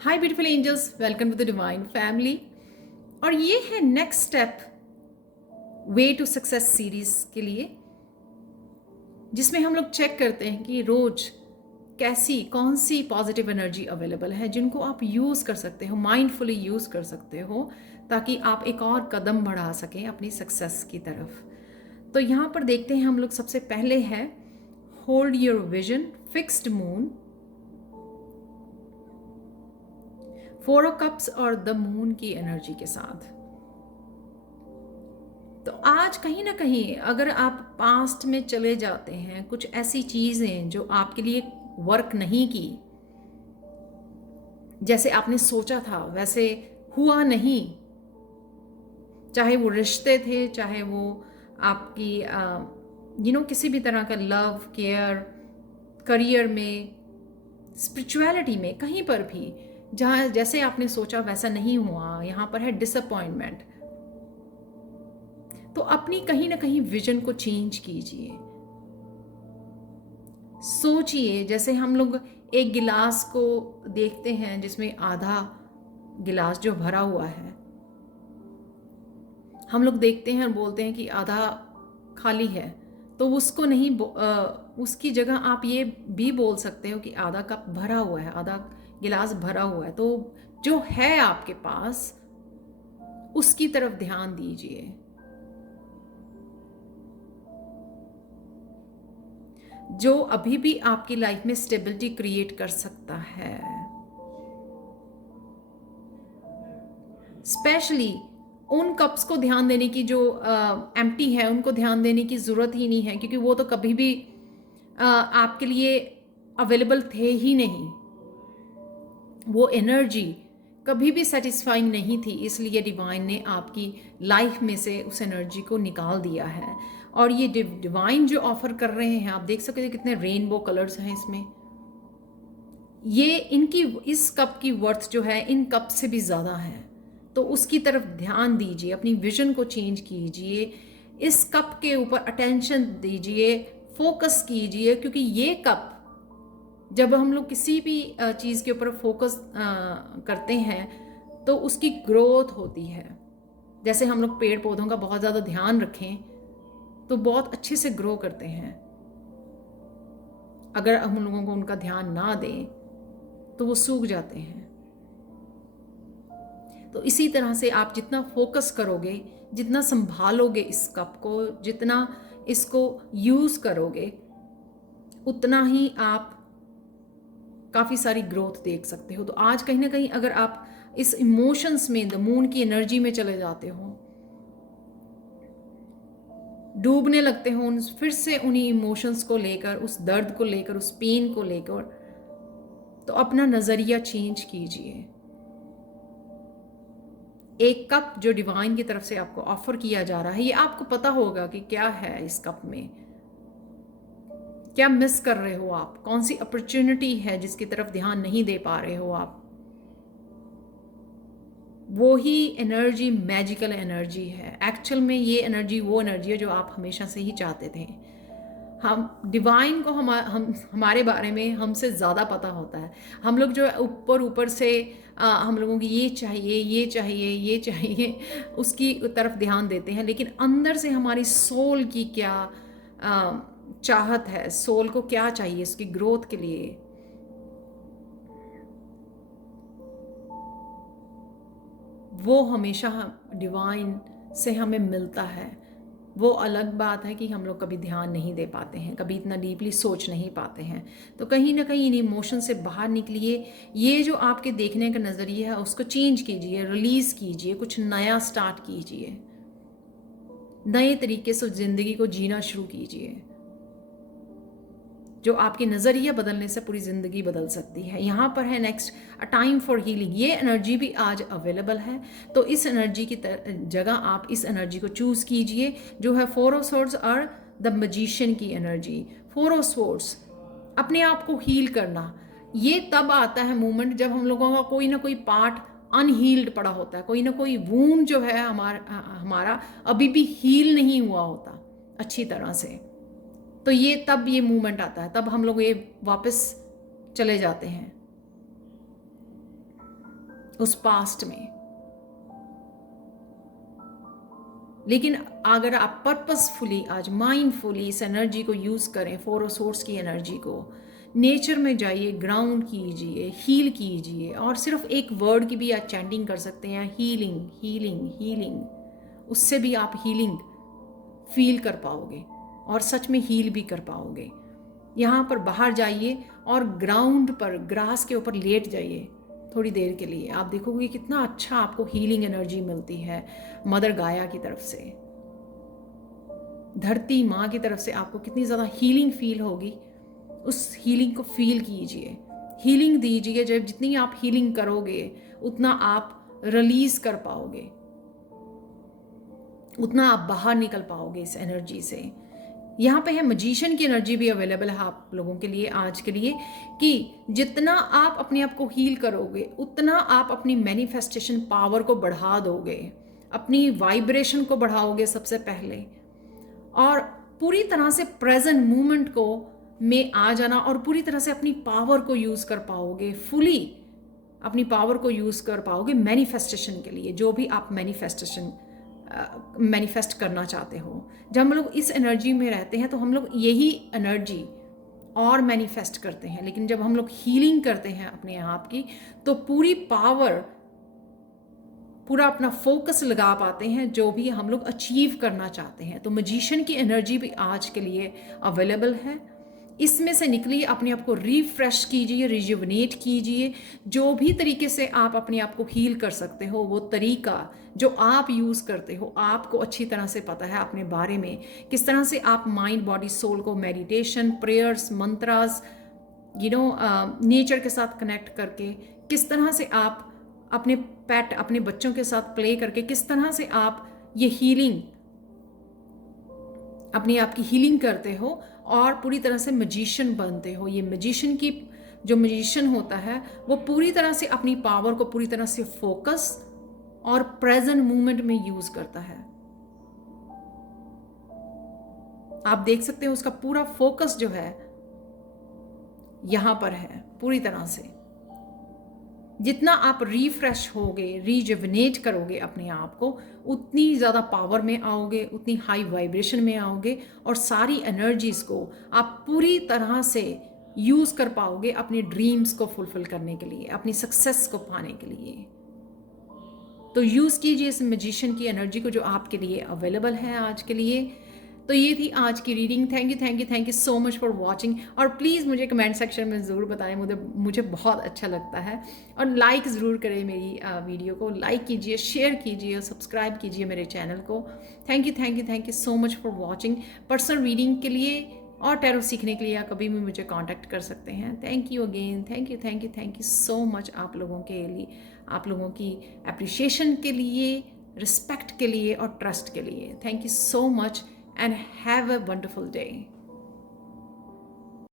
Hi beautiful angels, welcome to the divine family. और ये है next step way to success series के लिए, जिसमें हम लोग चेक करते हैं कि रोज कौन सी पॉजिटिव एनर्जी अवेलेबल है जिनको आप यूज़ कर सकते हो, माइंडफुली यूज़ कर सकते हो, ताकि आप एक और कदम बढ़ा सकें अपनी सक्सेस की तरफ। तो यहाँ पर देखते हैं हम लोग, सबसे पहले है hold your vision, fixed moon, 4 of cups और द मून की एनर्जी के साथ। तो आज कहीं ना कहीं अगर आप पास्ट में चले जाते हैं, कुछ ऐसी चीजें जो आपके लिए वर्क नहीं की, जैसे आपने सोचा था वैसे हुआ नहीं, चाहे वो रिश्ते थे, चाहे वो आपकी किसी भी तरह का लव, केयर, करियर में, स्पिरिचुअलिटी में, कहीं पर भी जहाँ जैसे आपने सोचा वैसा नहीं हुआ, यहाँ पर है डिसअपॉइंटमेंट। तो अपनी कहीं ना कहीं विजन को चेंज कीजिए। सोचिए, जैसे हम लोग एक गिलास को देखते हैं जिसमें आधा गिलास जो भरा हुआ है, हम लोग देखते हैं और बोलते हैं कि आधा खाली है, तो उसको नहीं उसकी जगह आप ये भी बोल सकते हो कि आधा कप भरा हुआ है, आधा गिलास भरा हुआ है। तो जो है आपके पास उसकी तरफ ध्यान दीजिए। जो अभी भी आपकी लाइफ में स्टेबिलिटी क्रिएट कर सकता है। स्पेशली उन कप्स को ध्यान देने की जो एम्प्टी है, उनको ध्यान देने की ज़रूरत ही नहीं है, क्योंकि वो तो कभी भी आपके लिए अवेलेबल थे ही नहीं। वो एनर्जी कभी भी सेटिस्फाइंग नहीं थी, इसलिए डिवाइन ने आपकी लाइफ में से उस एनर्जी को निकाल दिया है। और ये डिवाइन जो ऑफर कर रहे हैं, आप देख सकते हैं कितने रेनबो कलर्स हैं इसमें। ये इनकी, इस कप की वर्थ जो है इन कप से भी ज़्यादा है। तो उसकी तरफ ध्यान दीजिए, अपनी विजन को चेंज कीजिए, इस कप के ऊपर अटेंशन दीजिए, फोकस कीजिए, क्योंकि ये कप, जब हम लोग किसी भी चीज़ के ऊपर फोकस करते हैं तो उसकी ग्रोथ होती है। जैसे हम लोग पेड़ पौधों का बहुत ज़्यादा ध्यान रखें तो बहुत अच्छे से ग्रो करते हैं। अगर हम लोगों को उनका ध्यान ना दें तो वो सूख जाते हैं। तो इसी तरह से आप जितना फोकस करोगे, जितना संभालोगे इस कप को, जितना इसको यूज़ करोगे, उतना ही आप काफ़ी सारी ग्रोथ देख सकते हो। तो आज कहीं ना कहीं अगर आप इस इमोशंस में, द मून की एनर्जी में चले जाते हो, डूबने लगते हो फिर से उन्हीं इमोशंस को लेकर, उस दर्द को लेकर, उस पेन को लेकर, तो अपना नज़रिया चेंज कीजिए। एक कप जो डिवाइन की तरफ से आपको ऑफर किया जा रहा है, ये आपको पता होगा कि क्या है इस कप में, क्या मिस कर रहे हो आप, कौन सी अपॉर्चुनिटी है जिसकी तरफ ध्यान नहीं दे पा रहे हो आप। वो ही एनर्जी मैजिकल एनर्जी है। एक्चुअल में ये एनर्जी वो एनर्जी है जो आप हमेशा से ही चाहते थे। हम डिवाइन को हमारे बारे में हमसे ज़्यादा पता होता है। हम लोग जो ऊपर से हम लोगों की ये चाहिए, ये चाहिए, ये चाहिए, उसकी तरफ ध्यान देते हैं, लेकिन अंदर से हमारी सोल की क्या चाहत है, सोल को क्या चाहिए उसकी ग्रोथ के लिए, वो हमेशा डिवाइन से हमें मिलता है। वो अलग बात है कि हम लोग कभी ध्यान नहीं दे पाते हैं, कभी इतना डीपली सोच नहीं पाते हैं। तो कहीं ना कहीं इन इमोशन से बाहर निकलिए। ये जो आपके देखने का नज़रिया है उसको चेंज कीजिए, रिलीज़ कीजिए, कुछ नया स्टार्ट कीजिए, नए तरीके से ज़िंदगी को जीना शुरू कीजिए। जो आपके नज़रिया बदलने से पूरी ज़िंदगी बदल सकती है। यहाँ पर है next, a time for healing. ये एनर्जी भी आज अवेलेबल है, तो इस एनर्जी की जगह आप इस एनर्जी को चूज़ कीजिए, जो है 4 ऑफ स्वॉर्ड्स और द मैजिशियन की एनर्जी। 4 ऑफ स्वॉर्ड्स, अपने आप को हील करना। ये तब आता है मोमेंट जब हम लोगों का कोई ना कोई पार्ट अनहील्ड पड़ा होता है, कोई ना कोई वूंड जो है हमारा अभी भी हील नहीं हुआ होता अच्छी तरह से। तो ये तब ये मूवमेंट आता है, तब हम लोग ये वापस चले जाते हैं उस पास्ट में। लेकिन अगर आप पर्पसफुली आज माइंडफुली इस एनर्जी को यूज़ करें, फोर सोर्स की एनर्जी को, नेचर में जाइए, ग्राउंड कीजिए, हील कीजिए, और सिर्फ एक वर्ड की भी आप चैंटिंग कर सकते हैं, हीलिंग हीलिंग हीलिंग। उससे भी आप हीलिंग फील कर पाओगे और सच में हील भी कर पाओगे। यहाँ पर बाहर जाइए और ग्राउंड पर ग्रास के ऊपर लेट जाइए थोड़ी देर के लिए। आप देखोगे कितना अच्छा आपको हीलिंग एनर्जी मिलती है मदर गाया की तरफ से, धरती माँ की तरफ से आपको कितनी ज़्यादा हीलिंग फील होगी। उस हीलिंग को फील कीजिए, हीलिंग दीजिए। जब जितनी आप हीलिंग करोगे उतना आप रिलीज कर पाओगे, उतना आप बाहर निकल पाओगे इस एनर्जी से। यहाँ पे है मजिशियन की एनर्जी भी अवेलेबल है आप लोगों के लिए आज के लिए, कि जितना आप अपने आप को हील करोगे उतना आप अपनी मैनिफेस्टेशन पावर को बढ़ा दोगे, अपनी वाइब्रेशन को बढ़ाओगे सबसे पहले, और पूरी तरह से प्रेजेंट मोमेंट को में आ जाना और पूरी तरह से अपनी पावर को यूज़ कर पाओगे, फुली अपनी पावर को यूज़ कर पाओगे मैनिफेस्टेशन के लिए, जो भी आप मैनिफेस्ट करना चाहते हो। जब हम लोग इस एनर्जी में रहते हैं तो हम लोग यही एनर्जी और मैनिफेस्ट करते हैं। लेकिन जब हम लोग हीलिंग करते हैं अपने आप की, तो पूरी पावर, पूरा अपना फोकस लगा पाते हैं जो भी हम लोग अचीव करना चाहते हैं। तो मजिशियन की एनर्जी भी आज के लिए अवेलेबल है। इसमें से निकलिए, अपने आप को रिफ्रेश कीजिए, रिजुवनेट कीजिए। जो भी तरीके से आप अपने आप को हील कर सकते हो, वो तरीका जो आप यूज़ करते हो, आपको अच्छी तरह से पता है अपने बारे में, किस तरह से आप माइंड बॉडी सोल को मेडिटेशन, प्रेयर्स, मंत्रास, नेचर के साथ कनेक्ट करके, किस तरह से आप अपने पेट, अपने बच्चों के साथ प्ले करके, किस तरह से आप ये हीलिंग, अपने आप की हीलिंग करते हो और पूरी तरह से मजिशियन बनते हो। ये मजिशियन की, जो मजिशियन होता है वो पूरी तरह से अपनी पावर को पूरी तरह से फोकस और प्रेजेंट मूवमेंट में यूज करता है। आप देख सकते हो उसका पूरा फोकस जो है यहां पर है पूरी तरह से। जितना आप रिफ्रेश होगे, रिजुवनेट करोगे अपने आप को, उतनी ज़्यादा पावर में आओगे, उतनी हाई वाइब्रेशन में आओगे, और सारी एनर्जीज़ को आप पूरी तरह से यूज़ कर पाओगे अपने ड्रीम्स को फुलफिल करने के लिए, अपनी सक्सेस को पाने के लिए। तो यूज़ कीजिए इस मैजिशियन की एनर्जी को जो आपके लिए अवेलेबल है आज के लिए। तो ये थी आज की reading. Thank you so much for watching. और प्लीज़ मुझे कमेंट सेक्शन में ज़रूर बताएं, मुझे बहुत अच्छा लगता है। और लाइक ज़रूर करें मेरी वीडियो को, लाइक कीजिए, शेयर कीजिए और सब्सक्राइब कीजिए मेरे चैनल को। Thank you so much for watching. Personal reading के लिए और टैरो सीखने के लिए आप कभी भी मुझे कांटेक्ट कर सकते हैं। Thank you again, thank you so much आप लोगों के लिए, आप लोगों की अप्रिशिएशन के लिए, रिस्पेक्ट के लिए और ट्रस्ट के लिए। Thank you so much and have a wonderful day.